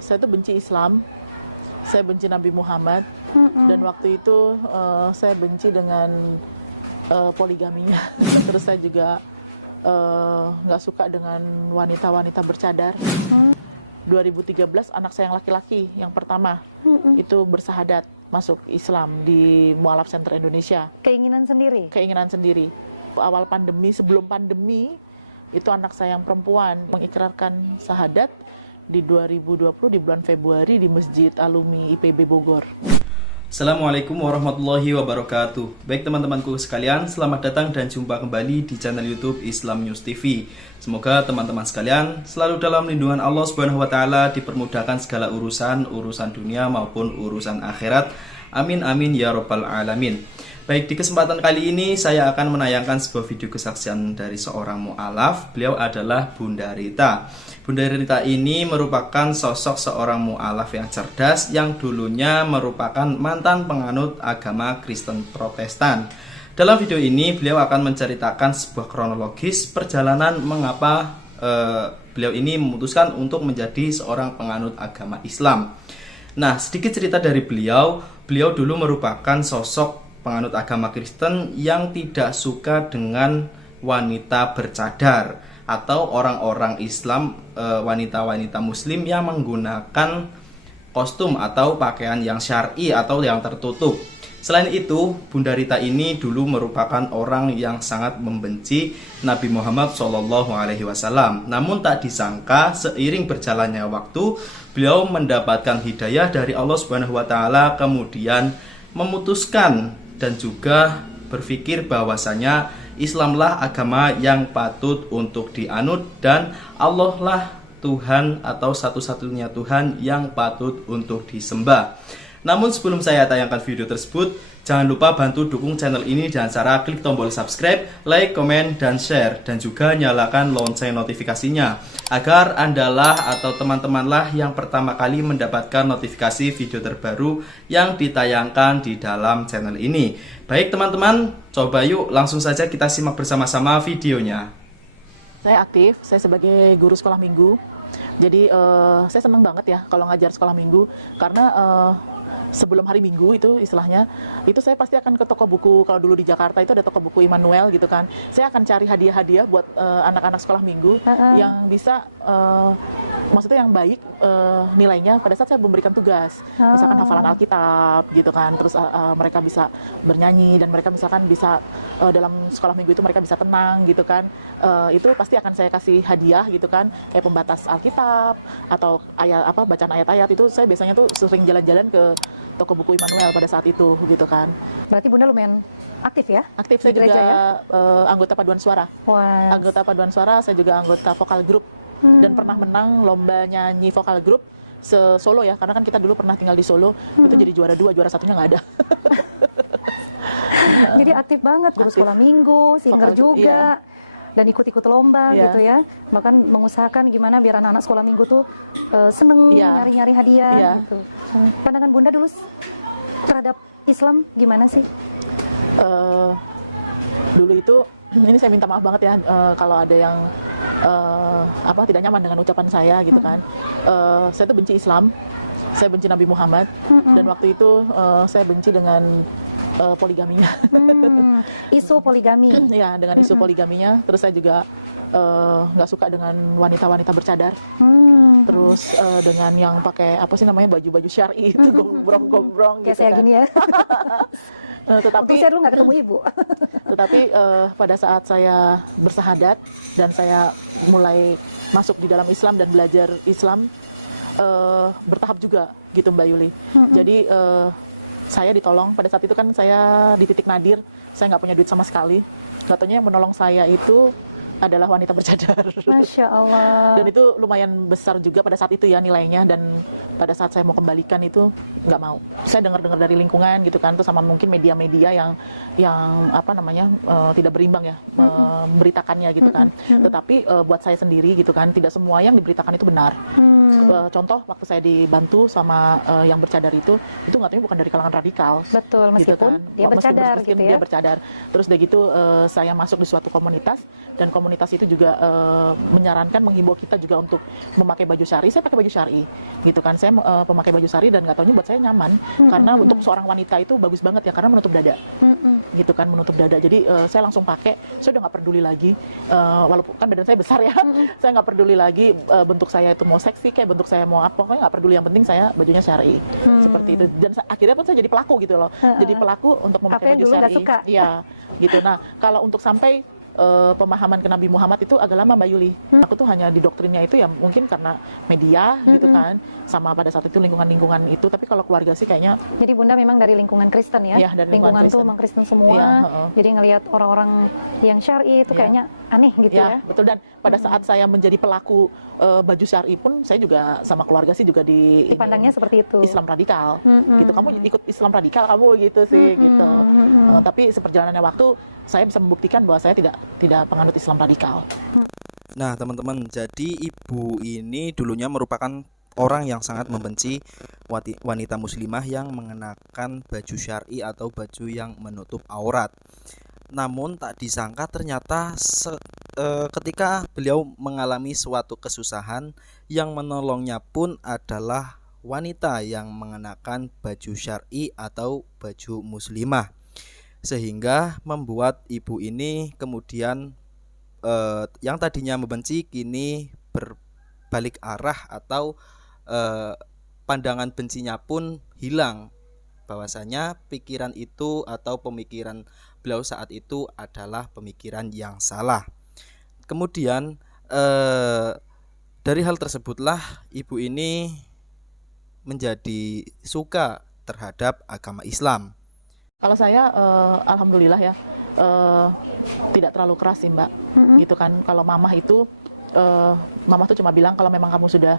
saya tuh benci Islam, saya benci Nabi Muhammad, dan waktu itu saya benci dengan poligaminya. Terus saya juga nggak suka dengan wanita-wanita bercadar. 2013 anak saya yang laki-laki yang pertama itu bersahadat masuk Islam di Mualaf Center Indonesia. Keinginan sendiri? Keinginan sendiri. Awal pandemi, sebelum pandemi, itu anak saya yang perempuan mengikrarkan syahadat di 2020 di bulan Februari di Masjid Alumni IPB Bogor. Assalamualaikum warahmatullahi wabarakatuh. Baik teman-temanku sekalian, selamat datang dan jumpa kembali di channel YouTube Islam News TV. Semoga teman-teman sekalian selalu dalam lindungan Allah Subhanahu wa taala, dipermudahkan segala urusan dunia maupun urusan akhirat. Amin amin ya rabbal alamin. Baik, di kesempatan kali ini saya akan menayangkan sebuah video kesaksian dari seorang mu'alaf. Beliau adalah Bunda Rita. Bunda Rita ini merupakan sosok seorang mu'alaf yang cerdas yang dulunya merupakan mantan penganut agama Kristen Protestan. Dalam video ini beliau akan menceritakan sebuah kronologis perjalanan mengapa beliau ini memutuskan untuk menjadi seorang penganut agama Islam. Nah, sedikit cerita dari beliau dulu merupakan sosok penganut agama Kristen yang tidak suka dengan wanita bercadar atau orang-orang Islam, wanita-wanita muslim yang menggunakan kostum atau pakaian yang syar'i atau yang tertutup. Selain itu, Bunda Rita ini dulu merupakan orang yang sangat membenci Nabi Muhammad SAW. Namun tak disangka seiring berjalannya waktu, beliau mendapatkan hidayah dari Allah Subhanahu wa taala, kemudian memutuskan dan juga berpikir bahwasanya Islamlah agama yang patut untuk dianut dan Allah lah Tuhan atau satu-satunya Tuhan yang patut untuk disembah. Namun sebelum saya tayangkan video tersebut, jangan lupa bantu dukung channel ini dengan cara klik tombol subscribe, like, komen, dan share, dan juga nyalakan lonceng notifikasinya agar Andalah atau teman-temanlah yang pertama kali mendapatkan notifikasi video terbaru yang ditayangkan di dalam channel ini. Baik teman-teman, coba yuk langsung saja kita simak bersama-sama videonya. Saya aktif, saya sebagai guru sekolah minggu. Jadi saya senang banget ya kalau ngajar sekolah minggu, karena sebelum hari Minggu itu istilahnya, itu saya pasti akan ke toko buku. Kalau dulu di Jakarta itu ada toko buku Immanuel gitu kan. Saya akan cari hadiah-hadiah buat anak-anak sekolah minggu yang bisa, maksudnya yang baik nilainya pada saat saya memberikan tugas. Misalkan hafalan Alkitab gitu kan, terus mereka bisa bernyanyi dan mereka misalkan bisa dalam sekolah minggu itu mereka bisa tenang gitu kan. Itu pasti akan saya kasih hadiah gitu kan, kayak pembatas Alkitab atau bacaan ayat-ayat. Itu saya biasanya tuh sering jalan-jalan ke toko buku Immanuel pada saat itu gitu kan. Berarti Bunda lumayan aktif ya? Aktif di gereja juga, ya? Anggota paduan suara. Wah. Anggota paduan suara, saya juga anggota vokal grup dan pernah menang lomba nyanyi vokal grup se-Solo ya, karena kan kita dulu pernah tinggal di Solo. Itu jadi juara 2, juara 1-nya nggak ada. Jadi aktif banget, guru sekolah minggu, singer juga, dan ikut-ikut lomba gitu ya. Bahkan mengusahakan gimana biar anak-anak sekolah minggu tuh seneng nyari-nyari hadiah gitu. Pandangan Bunda dulu terhadap Islam gimana sih? Dulu itu, ini saya minta maaf banget ya kalau ada yang tidak nyaman dengan ucapan saya gitu kan. Saya tuh benci Islam, saya benci Nabi Muhammad, dan waktu itu saya benci dengan poligaminya. Isu poligami. Ya, dengan isu poligaminya. Terus saya juga nggak suka dengan wanita-wanita bercadar. Terus dengan yang pakai baju-baju syar'i itu gombrong-gombrong. Kayak gitu saya kan. gini ya. Untung saya dulu nggak ketemu ibu. Tetapi pada saat saya bersahadat dan saya mulai masuk di dalam Islam dan belajar Islam, bertahap juga gitu Mbak Yuli. Jadi saya ditolong pada saat itu kan saya di titik nadir, saya nggak punya duit sama sekali. Katanya yang menolong saya itu adalah wanita bercadar. Masya Allah. Dan itu lumayan besar juga pada saat itu ya nilainya, dan pada saat saya mau kembalikan itu nggak mau. Saya dengar-dengar dari lingkungan gitu kan, tuh sama mungkin media-media yang tidak berimbang ya memberitakannya gitu kan. Tetapi buat saya sendiri gitu kan, tidak semua yang diberitakan itu benar. Contoh waktu saya dibantu sama yang bercadar itu katanya bukan dari kalangan radikal. Betul, meskipun gitu kan. dia bercadar meskipun gitu ya. Dia bercadar. Terus udah gitu saya masuk di suatu komunitas, dan komunitas itu juga menyarankan, menghimbau kita juga untuk memakai baju syar'i. Saya pakai baju syar'i. gitu kan. Saya pemakai baju sari dan nggak tahu buat saya nyaman karena untuk seorang wanita itu bagus banget ya karena menutup dada gitu kan, menutup dada. Jadi saya langsung pakai, saya udah nggak peduli lagi walaupun kan badan saya besar ya, saya nggak peduli lagi bentuk saya itu mau seksi kayak bentuk saya mau apa, pokoknya nggak peduli, yang penting saya bajunya syar'i seperti itu. Dan akhirnya pun saya jadi pelaku gitu loh, jadi pelaku untuk memakai apa yang baju dulu nggak syar'i. suka Iya gitu. Nah kalau untuk sampai pemahaman ke Nabi Muhammad itu agak lama Mbak Yuli. Aku tuh hanya didoktrinnya itu ya mungkin karena media gitu kan, sama pada saat itu lingkungan itu. Tapi kalau keluarga sih kayaknya. Jadi Bunda memang dari lingkungan Kristen ya, Iya, dari lingkungan lingkungan tuh memang Kristen semua. Iya, Jadi ngelihat orang-orang yang syar'i itu Iya. kayaknya aneh gitu ya. Betul. Dan pada saat saya menjadi pelaku baju syar'i pun saya juga sama keluarga sih juga Dipandangnya seperti itu. Islam radikal gitu. Kamu ikut Islam radikal kamu gitu sih gitu. Tapi seperjalannya waktu saya bisa membuktikan bahwa saya tidak penganut Islam radikal. Nah teman-teman, jadi ibu ini dulunya merupakan orang yang sangat membenci wanita muslimah yang mengenakan baju syar'i atau baju yang menutup aurat. Namun tak disangka ternyata ketika beliau mengalami suatu kesusahan, yang menolongnya pun adalah wanita yang mengenakan baju syar'i atau baju muslimah, sehingga membuat ibu ini kemudian yang tadinya membenci kini berbalik arah atau pandangan bencinya pun hilang, bahwasanya pikiran itu atau pemikiran beliau saat itu adalah pemikiran yang salah. Kemudian dari hal tersebutlah ibu ini menjadi suka terhadap agama Islam. Kalau saya alhamdulillah ya tidak terlalu keras sih Mbak, gitu kan. Kalau mamah itu mamah tuh cuma bilang kalau memang kamu sudah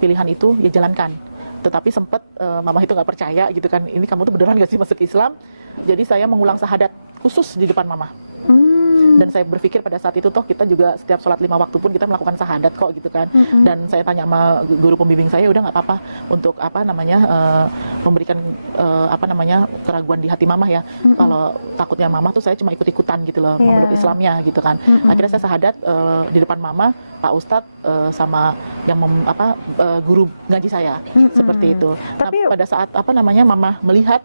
pilihan itu ya jalankan. Tetapi sempat mamah itu nggak percaya gitu kan, ini kamu tuh beneran gak sih masuk Islam? Jadi saya mengulang syahadat khusus di depan mamah. Dan saya berpikir pada saat itu toh kita juga setiap sholat 5 waktu pun kita melakukan syahadat kok gitu kan. Dan saya tanya sama guru pembimbing saya, udah nggak apa-apa untuk memberikan keraguan di hati mamah ya. Kalau takutnya mamah tuh saya cuma ikut-ikutan gitu loh, memeluk Islamnya gitu kan. Akhirnya saya syahadat di depan mamah, Pak Ustadz sama yang guru ngaji saya seperti itu. Tapi pada saat mamah melihat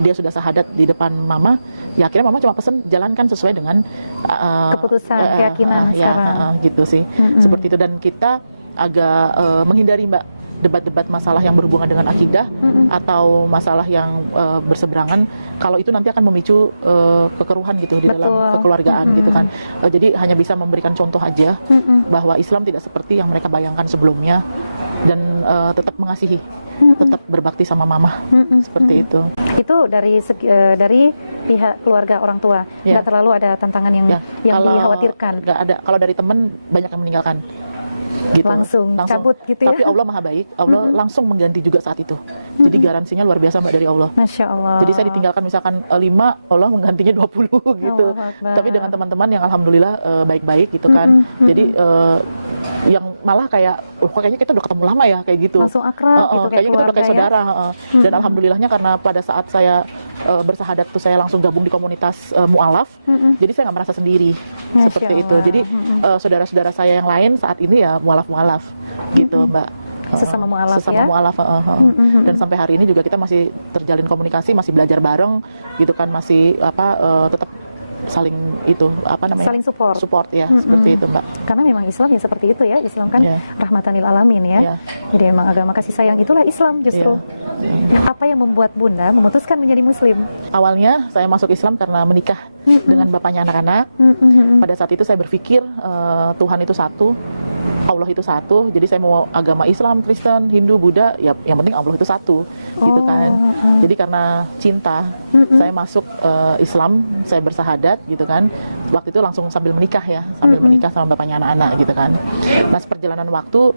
dia sudah syahadat di depan mama, ya akhirnya mama cuma pesen jalankan sesuai dengan keputusan keyakinan sekarang gitu sih. Seperti itu. Dan kita agak menghindari Mbak debat-debat masalah yang berhubungan dengan akidah atau masalah yang berseberangan, kalau itu nanti akan memicu kekeruhan gitu di dalam kekeluargaan gitu kan. Jadi hanya bisa memberikan contoh aja bahwa Islam tidak seperti yang mereka bayangkan sebelumnya, dan tetap mengasihi, tetap berbakti sama mama seperti itu. Itu dari pihak keluarga orang tua, nggak terlalu ada tantangan yang dikhawatirkan. Nggak ada. Kalau dari teman banyak yang meninggalkan. Gitu. Langsung cabut gitu ya. Tapi Allah maha baik, Allah langsung mengganti juga saat itu. Jadi garansinya luar biasa Mbak dari Allah. Masya Allah. Jadi saya ditinggalkan misalkan 5, Allah menggantinya 20 gitu. Tapi dengan teman-teman yang alhamdulillah baik-baik gitu kan. Jadi yang malah kayak kayaknya kita udah ketemu lama ya kayak gitu. Langsung akrab gitu kayak keluarga kayak ya. saudara, Dan alhamdulillahnya karena pada saat saya bersahadat tuh saya langsung gabung di komunitas mu'alaf. Jadi saya nggak merasa sendiri seperti itu. Jadi saudara-saudara saya yang lain saat ini ya mu'alaf gitu Mbak. Sesama mu'alaf ya. Mu'alaf, Dan sampai hari ini juga kita masih terjalin komunikasi, masih belajar bareng gitu kan, masih tetap saling saling support ya, seperti itu Mbak. Karena memang Islam ya seperti itu ya, Islam kan rahmatan lil alamin ya. Jadi memang agama kasih sayang itulah Islam justru. Apa yang membuat Bunda memutuskan menjadi muslim? Awalnya saya masuk Islam karena menikah dengan bapaknya anak-anak. Pada saat itu saya berpikir Tuhan itu satu, Allah itu satu. Jadi saya mau agama Islam, Kristen, Hindu, Buddha, ya yang penting Allah itu satu gitu kan. Jadi karena cinta saya masuk Islam, saya bersahadat gitu kan. Waktu itu langsung sambil menikah ya, sambil menikah sama bapaknya anak-anak gitu kan. Nah seperjalanan waktu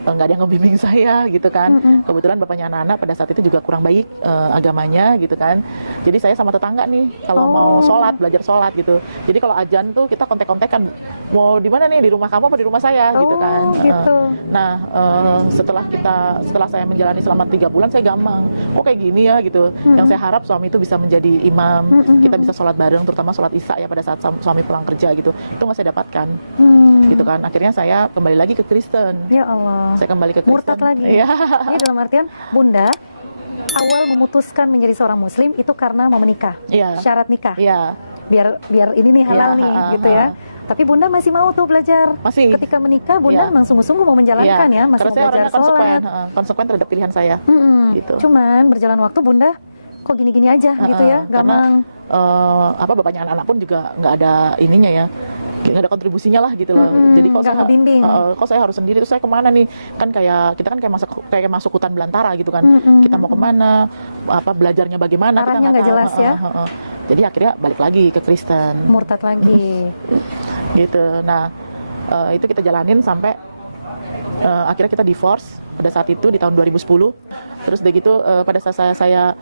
nggak ada yang ngebimbing saya gitu kan. Kebetulan bapaknya anak-anak pada saat itu juga kurang baik agamanya gitu kan. Jadi saya sama tetangga nih kalau mau sholat, belajar sholat gitu. Jadi kalau ajan tuh kita kontek-kontekan, mau di mana nih, di rumah kamu apa di rumah saya gitu kan. Gitu. Nah setelah saya menjalani selama 3 bulan saya gampang, kayak gini ya gitu. Yang saya harap suami itu bisa menjadi imam, kita bisa sholat bareng, terutama sholat isya ya pada saat suami pulang kerja gitu. Itu nggak saya dapatkan gitu kan. Akhirnya saya kembali lagi ke Kristen. Ya Allah. Saya kembali ke Kristen. Murtad lagi. Iya. Jadi dalam artian Bunda awal memutuskan menjadi seorang muslim itu karena mau menikah. Iya. Syarat nikah. Iya. Biar ini nih halal Iya, nih gitu ya. Tapi Bunda masih mau tuh belajar. Masih. Ketika menikah Bunda Iya. memang sungguh-sungguh mau menjalankan Iya. ya, masih Terus mau saya belajar orangnya sholat. konsekuen terhadap pilihan saya. Gitu. Cuman berjalan waktu Bunda kok gini-gini aja gitu ya, gampang. Bapaknya anak-anak pun juga nggak ada ininya ya, nggak ada kontribusinya lah gitu loh. Jadi kok nggak saya- ngebimbing. kok saya harus sendiri, terus saya kemana nih, kan kita kan kayak masuk hutan belantara gitu kan. Kita mau kemana, belajarnya bagaimana, kita Arahnya nggak tahu. jelas ya. Jadi akhirnya balik lagi ke Kristen Murtad lagi. gitu. Nah itu kita jalanin sampai akhirnya kita divorce pada saat itu di tahun 2010. Terus udah gitu pada saat saya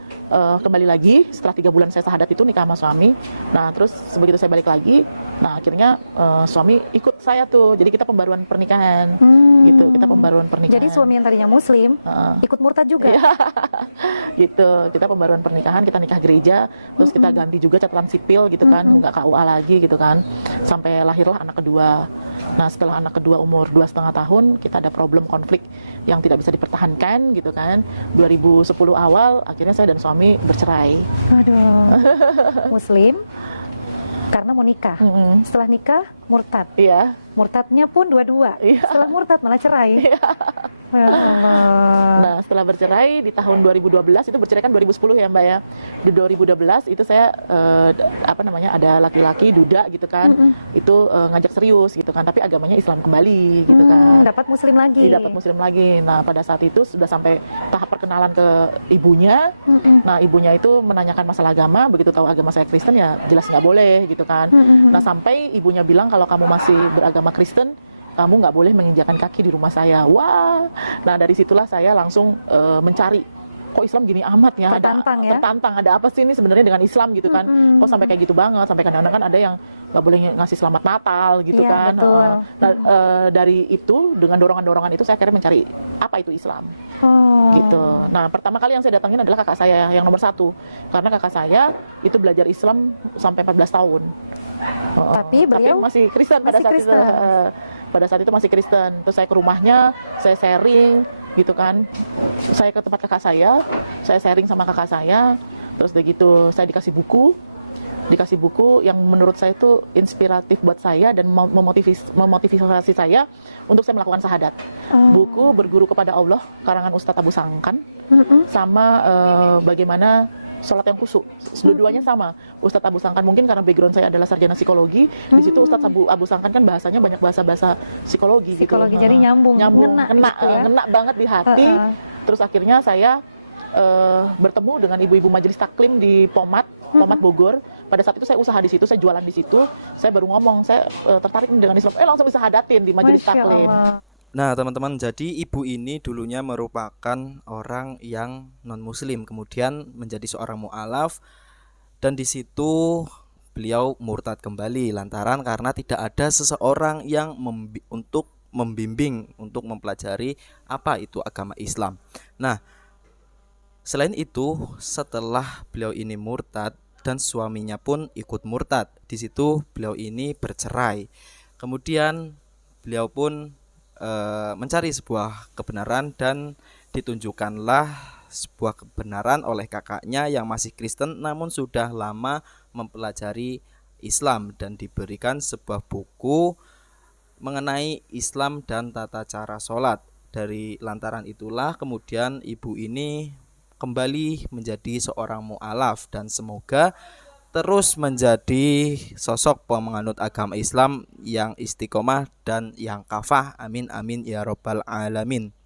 kembali lagi setelah 3 bulan saya syahadat itu nikah sama suami. Nah terus begitu saya balik lagi, nah akhirnya suami ikut saya tuh, jadi kita pembaruan pernikahan gitu. Kita pembaruan pernikahan. Jadi suami yang tadinya muslim ikut murtad juga. Gitu, kita pembaruan pernikahan, kita nikah gereja, terus kita ganti juga catatan sipil gitu kan, nggak KUA lagi gitu kan, sampai lahirlah anak kedua. Nah setelah anak kedua umur 2,5 tahun, kita ada problem konflik yang tidak bisa dipertahankan gitu kan. 2010 awal akhirnya saya dan suami bercerai. Aduh. Muslim karena mau nikah. Setelah nikah murtad. Iya. Murtadnya pun dua-dua. Iya. Setelah murtad malah cerai. Ya Allah. Nah setelah bercerai di tahun 2012, itu bercerai kan 2010 ya Mbak ya. Di 2012 itu saya ada laki-laki duda gitu kan, itu ngajak serius gitu kan, tapi agamanya Islam kembali gitu kan. Dapat muslim lagi. Dapat muslim lagi. Nah pada saat itu sudah sampai tahap perkenalan ke ibunya. Nah ibunya itu menanyakan masalah agama, begitu tahu agama saya Kristen ya jelas nggak boleh gitu kan. Nah sampai ibunya bilang kalau kamu masih beragama Kristen, kamu nggak boleh menginjakan kaki di rumah saya. Wah, nah dari situlah saya langsung mencari, kok Islam gini amat ya? Tertantang ya? Tertantang, ada apa sih ini sebenarnya dengan Islam gitu kan? Kok sampai kayak gitu banget? Sampai kadang-kadang kan ada yang nggak boleh ngasih selamat Natal gitu Iya, kan? betul. Nah, dari itu dengan dorongan-dorongan itu saya akhirnya mencari apa itu Islam. Oh. Gitu. Nah pertama kali yang saya datangin adalah kakak saya yang nomor 1, karena kakak saya itu belajar Islam sampai 14 tahun. Tapi beliau masih Kristen pada masih saat Kristen. itu. Pada saat itu masih Kristen. Terus saya ke rumahnya, saya sharing gitu kan. Saya ke tempat kakak saya sharing sama kakak saya. Terus udah gitu saya dikasih buku yang menurut saya itu inspiratif buat saya dan memotivasi saya untuk saya melakukan syahadat. Buku Berguru Kepada Allah karangan Ustadz Abu Sangkan, sama bagaimana sholat yang khusyuk. Dua-duanya sama. Ustadz Abu Sangkan mungkin karena background saya adalah sarjana psikologi, di situ Ustadz Abu Sangkan kan bahasanya banyak bahasa psikologi. Psikologi gitu. jadi nyambung ngena gitu ya. Ngena banget di hati. Terus akhirnya saya bertemu dengan ibu-ibu majelis taklim di Pomat Bogor. Pada saat itu saya usaha di situ, saya jualan di situ. Saya baru ngomong, saya tertarik dengan Islam. Langsung bisa hadatin di majelis Masya taklim. Allah. Nah teman-teman, jadi ibu ini dulunya merupakan orang yang non-muslim, kemudian menjadi seorang mu'alaf, dan di situ beliau murtad kembali lantaran karena tidak ada seseorang yang untuk membimbing untuk mempelajari apa itu agama Islam. Nah selain itu, setelah beliau ini murtad dan suaminya pun ikut murtad, di situ beliau ini bercerai. Kemudian beliau pun mencari sebuah kebenaran dan ditunjukkanlah sebuah kebenaran oleh kakaknya yang masih Kristen namun sudah lama mempelajari Islam, dan diberikan sebuah buku mengenai Islam dan tata cara sholat. Dari lantaran itulah kemudian ibu ini kembali menjadi seorang mu'alaf dan semoga terus menjadi sosok penganut agama Islam yang istiqomah dan yang kafah. Amin amin ya robbal alamin.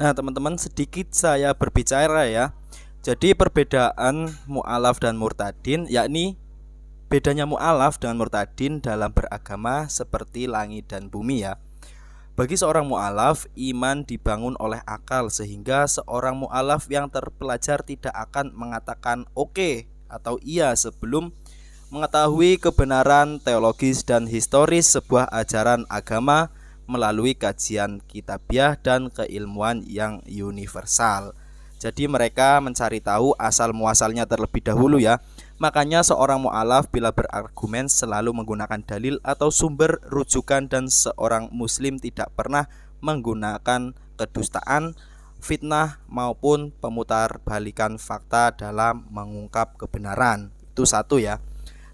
Nah teman-teman, sedikit saya berbicara ya. Jadi perbedaan mu'alaf dan murtadin, yakni bedanya mu'alaf dengan murtadin dalam beragama seperti langit dan bumi ya. Bagi seorang mu'alaf, iman dibangun oleh akal sehingga seorang mu'alaf yang terpelajar tidak akan mengatakan oke atau iya sebelum mengetahui kebenaran teologis dan historis sebuah ajaran agama melalui kajian kitabiah dan keilmuan yang universal. Jadi mereka mencari tahu asal muasalnya terlebih dahulu ya. Makanya seorang mu'alaf bila berargumen selalu menggunakan dalil atau sumber rujukan, dan seorang muslim tidak pernah menggunakan kedustaan, fitnah maupun pemutarbalikan fakta dalam mengungkap kebenaran. Itu satu ya.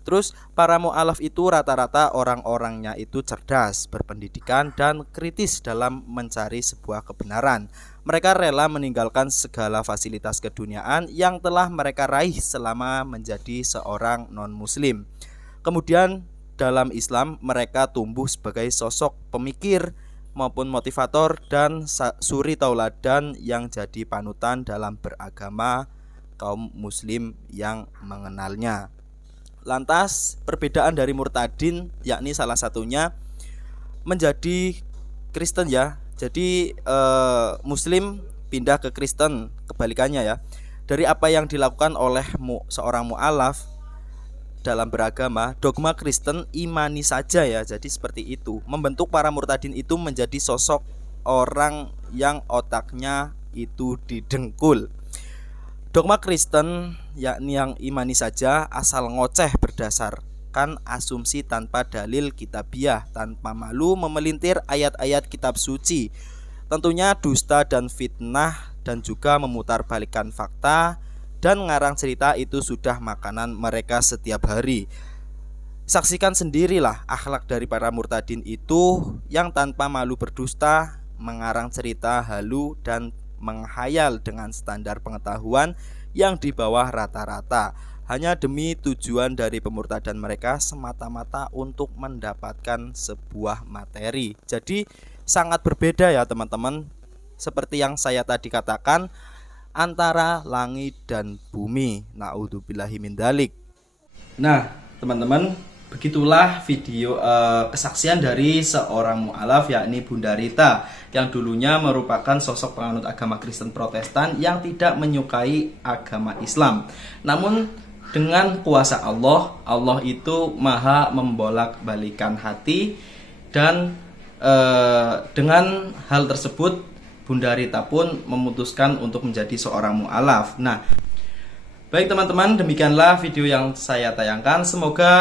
Terus para mu'alaf itu rata-rata orang-orangnya itu cerdas, berpendidikan, dan kritis dalam mencari sebuah kebenaran. Mereka rela meninggalkan segala fasilitas keduniaan yang telah mereka raih selama menjadi seorang non-muslim. Kemudian dalam Islam mereka tumbuh sebagai sosok pemikir maupun motivator dan suri tauladan yang jadi panutan dalam beragama kaum muslim yang mengenalnya. Lantas perbedaan dari murtadin yakni salah satunya menjadi Kristen ya. Jadi muslim pindah ke Kristen, kebalikannya ya. Dari apa yang dilakukan oleh seorang mu'alaf dalam beragama, dogma Kristen imani saja ya. Jadi seperti itu. Membentuk para murtadin itu menjadi sosok orang yang otaknya itu didengkul. Dogma Kristen yakni yang imani saja asal ngoceh berdasarkan asumsi tanpa dalil kitabiah, tanpa malu memelintir ayat-ayat kitab suci. Tentunya dusta dan fitnah dan juga memutarbalikkan fakta dan ngarang cerita itu sudah makanan mereka setiap hari. Saksikan sendirilah akhlak dari para murtadin itu yang tanpa malu berdusta, mengarang cerita halu dan menghayal dengan standar pengetahuan yang di bawah rata-rata, hanya demi tujuan dari pemurtadan mereka semata-mata untuk mendapatkan sebuah materi. Jadi sangat berbeda ya teman-teman, seperti yang saya tadi katakan, antara langit dan bumi. Naudzubillahi min dzalik. Nah teman-teman, begitulah video kesaksian dari seorang mu'alaf yakni Bunda Rita, yang dulunya merupakan sosok penganut agama Kristen Protestan yang tidak menyukai agama Islam. Namun dengan kuasa Allah, Allah itu maha membolak-balikan hati. Dan dengan hal tersebut Bunda Rita pun memutuskan untuk menjadi seorang mu'alaf. Nah, baik teman-teman, demikianlah video yang saya tayangkan. Semoga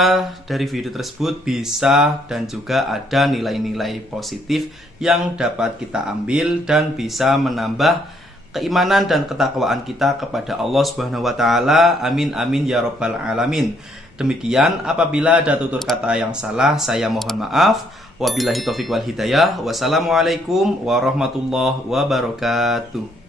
dari video tersebut bisa dan juga ada nilai-nilai positif yang dapat kita ambil dan bisa menambah keimanan dan ketakwaan kita kepada Allah Subhanahu wa taala. Amin amin ya rabbal alamin. Demikian, apabila ada tutur kata yang salah saya mohon maaf. Wabillahi taufiq wal hidayah. Wassalamualaikum warahmatullahi wabarakatuh.